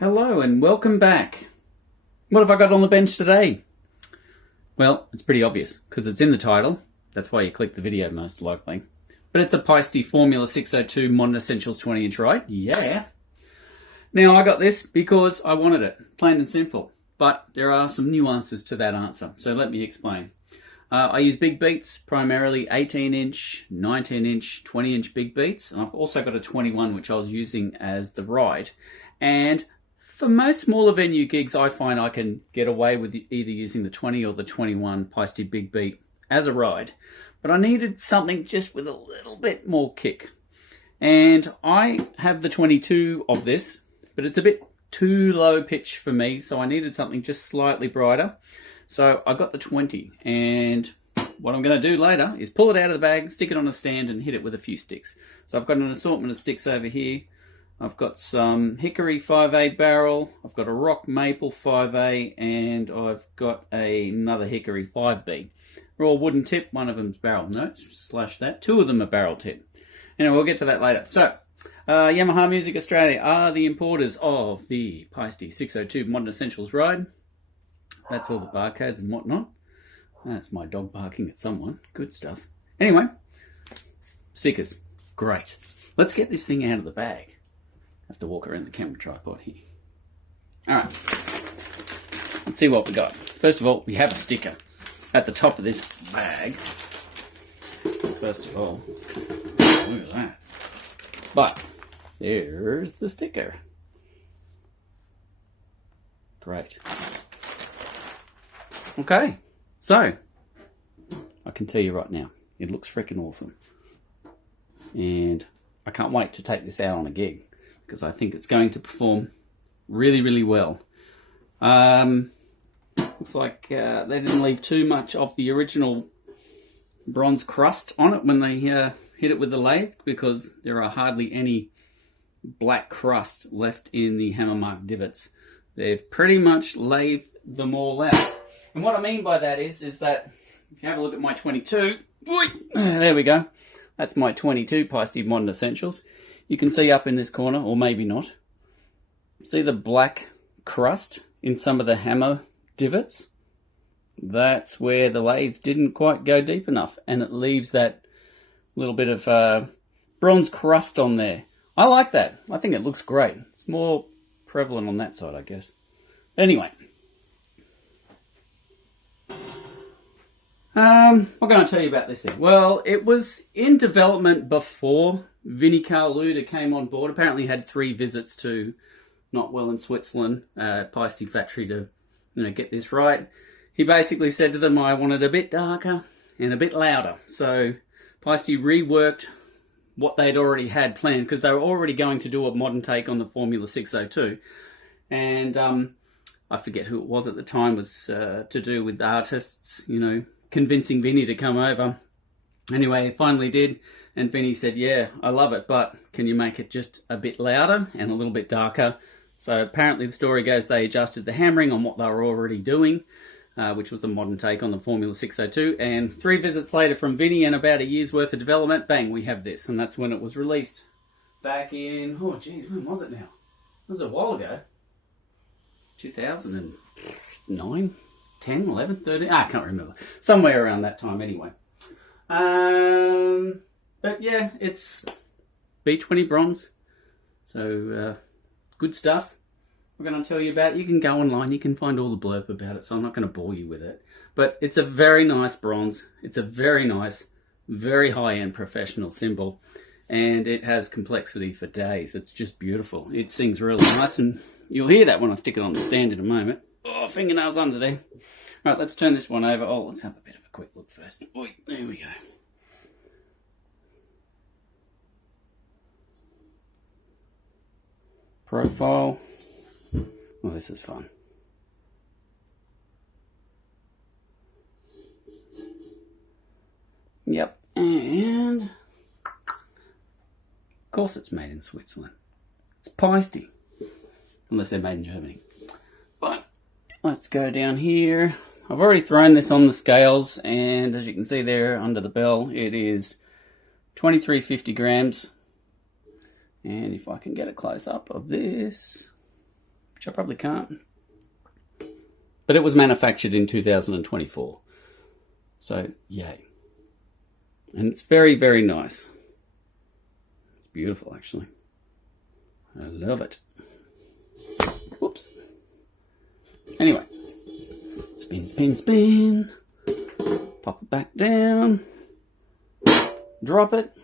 Hello and welcome back. What have I got on the bench today? Well, it's pretty obvious because it's in the title. That's why you click the video most likely. But it's a Paiste Formula 602 Modern Essentials 20-inch ride. Yeah. Now I got this because I wanted it, plain and simple. But there are some nuances to that answer, so let me explain. I use big beats, primarily 18-inch, 19-inch, 20-inch big beats. And I've also got a 21, which I was using as the ride. And for most smaller venue gigs, I find I can get away with either using the 20 or the 21 Paiste big beat as a ride. But I needed something just with a little bit more kick. And I have the 22 of this, but it's a bit too low pitch for me, so I needed something just slightly brighter. So I got the 20, and what I'm going to do later is pull it out of the bag, stick it on a stand, and hit it with a few sticks. So I've got an assortment of sticks over here. I've got some hickory 5A barrel, I've got a rock maple 5A, and I've got another hickory 5B. They're all wooden tip, one of them's barrel. No, slash that. Two of them are barrel tip. Anyway, we'll get to that later. So, Yamaha Music Australia are the importers of the Paiste 602 Modern Essentials ride. That's all the barcodes and whatnot. That's my dog barking at someone. Good stuff. Anyway, stickers. Great. Let's get this thing out of the bag. I have to walk around the camera tripod here. Alright, let's see what we got. First of all, we have a sticker at the top of this bag. First of all, look at that. But, there's the sticker. Great. Okay, so, I can tell you right now, it looks freaking awesome. And I can't wait to take this out on a gig, because I think it's going to perform really, really well. Looks like they didn't leave too much of the original bronze crust on it when they hit it with the lathe, because there are hardly any black crust left in the hammer mark divots. They've pretty much lathed them all out. And what I mean by that is that if you have a look at my 22, there we go. That's my 22 Paiste Modern Essentials. You can see up in this corner, or maybe not, see the black crust in some of the hammer divots? That's where the lathe didn't quite go deep enough, and it leaves that little bit of bronze crust on there. I like that. I think it looks great. It's more prevalent on that side, I guess. Anyway. What can I tell you about this thing? Well, it was in development before Vinnie Carluda came on board. Apparently had 3 visits to Notwell in Switzerland, Paiste factory to get this right. He basically said to them, I want it a bit darker and a bit louder. So Paiste reworked what they'd already had planned, because they were already going to do a modern take on the Formula 602. And I forget who it was at the time, was to do with artists, convincing Vinnie to come over. Anyway, he finally did, and Vinnie said, yeah, I love it, but can you make it just a bit louder and a little bit darker? So apparently the story goes they adjusted the hammering on what they were already doing, which was a modern take on the Formula 602, and 3 visits later from Vinnie and about a year's worth of development, bang, we have this, and that's when it was released. Back in, when was it now? It was a while ago. 2009? 10, 11, 13? I can't remember. Somewhere around that time anyway. But yeah, it's B20 bronze. So, good stuff. We're going to tell you about it. You can go online. You can find all the blurb about it, so I'm not going to bore you with it. But it's a very nice bronze. It's a very nice, very high-end professional cymbal. And it has complexity for days. It's just beautiful. It sings really nice, and you'll hear that when I stick it on the stand in a moment. Oh, fingernails under there. Right, let's turn this one over. Oh, let's have a bit of a quick look first. Oi, there we go. Profile. Oh, this is fun. Yep, and of course it's made in Switzerland. It's Paiste, unless they're made in Germany. But let's go down here. I've already thrown this on the scales, and as you can see there under the bell, it is 2350 grams. And if I can get a close up of this, which I probably can't. But it was manufactured in 2024. So, yay. And it's very, very nice. It's beautiful, actually. I love it. Whoops. Anyway. Spin, spin, spin. Pop it back down. Drop it.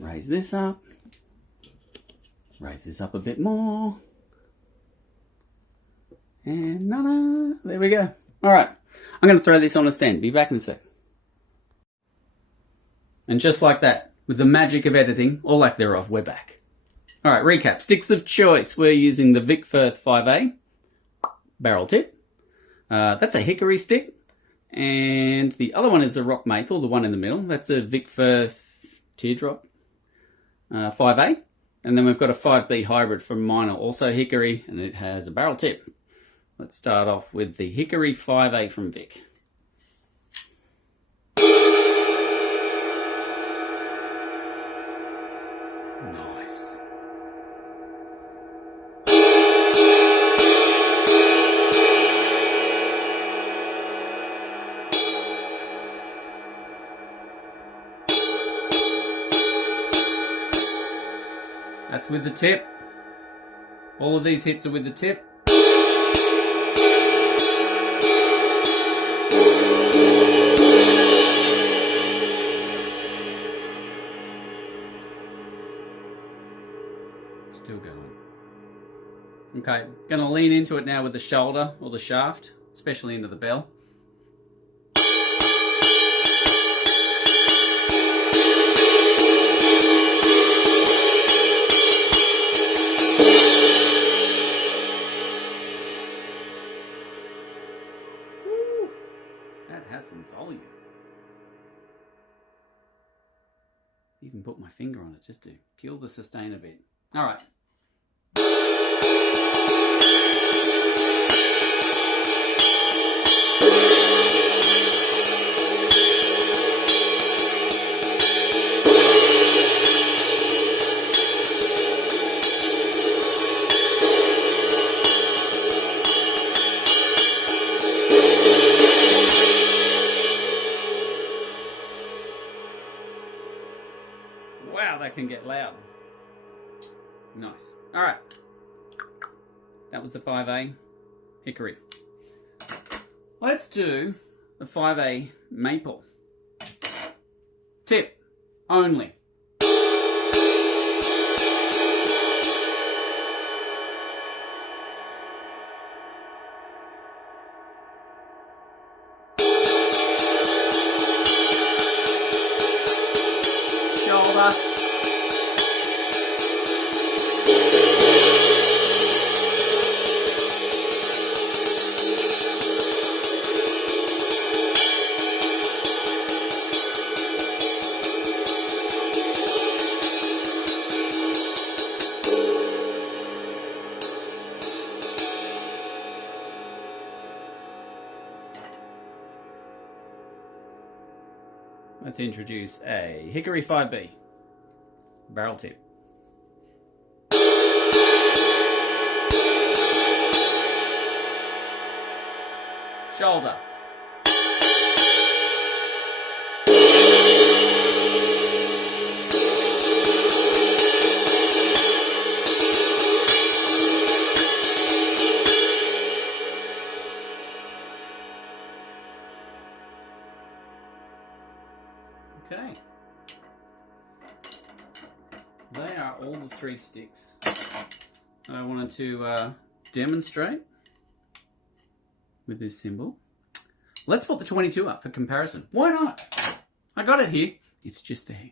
Raise this up. Raise this up a bit more. And nada. There we go. Alright. I'm going to throw this on a stand. Be back in a sec. And just like that, with the magic of editing, or lack thereof, we're back. Alright, recap. Sticks of choice. We're using the Vic Firth 5A barrel tip. That's a hickory stick. And the other one is a rock maple, the one in the middle. That's a Vic Firth teardrop 5A. And then we've got a 5B hybrid from Minor, also hickory, and it has a barrel tip. Let's start off with the hickory 5A from Vic. Nice. That's with the tip. All of these hits are with the tip. Still going. Okay, going to lean into it now with the shoulder or the shaft, especially into the bell. That has some volume. Even put my finger on it just to kill the sustain a bit. All right. Wow, that can get loud. Nice. All right. That was the 5A hickory. Let's do the 5A maple. Tip only. Shoulder. Let's introduce a hickory 5B barrel tip. Shoulder. Okay. They are all the three sticks that I wanted to demonstrate with this cymbal. Let's put the 22 up for comparison. Why not? I got it here. It's just there.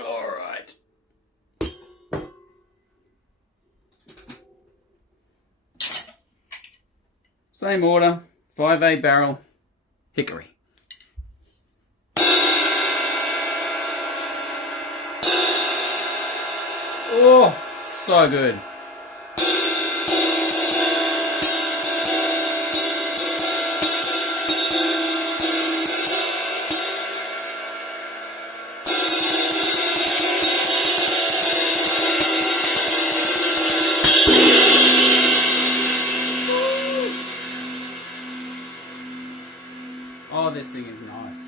All right. Same order. 5A barrel, hickory. Oh, so good. Oh, this thing is nice.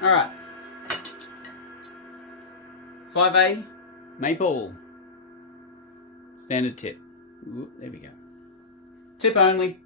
All right. 5A, maple. Standard tip. Ooh, there we go. Tip only.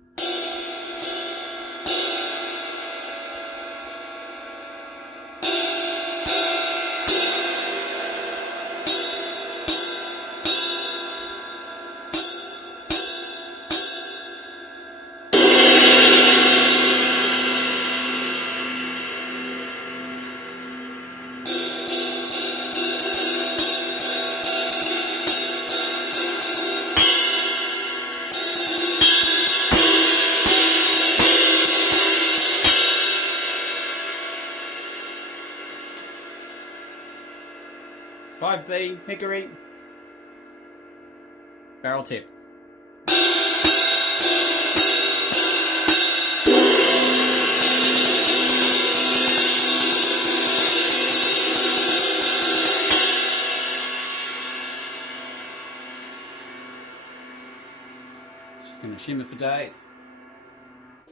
B hickory, barrel tip. It's just going to shimmer for days.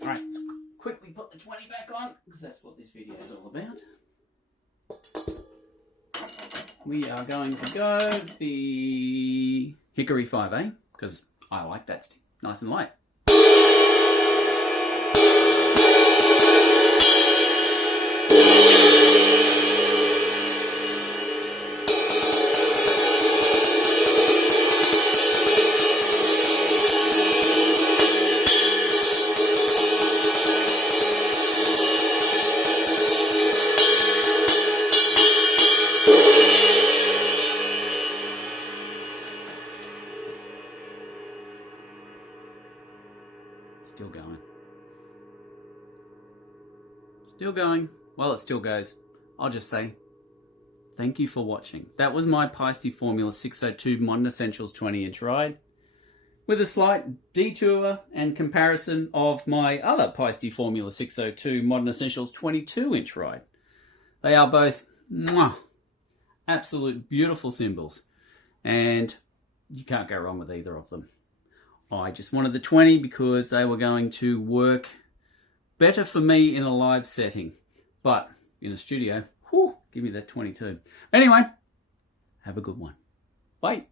All right, let's quickly put the 20 back on because that's what this video is all about. We are going to go the hickory 5A because I like that stick, nice and light. Still going. Still going. Well, it still goes. I'll just say thank you for watching. That was my Paiste Formula 602 Modern Essentials 20-inch ride with a slight detour and comparison of my other Paiste Formula 602 Modern Essentials 22-inch ride. They are both absolute beautiful cymbals, and you can't go wrong with either of them. I just wanted the 20 because they were going to work better for me in a live setting. But in a studio, whew, give me that 22. Anyway, have a good one. Bye.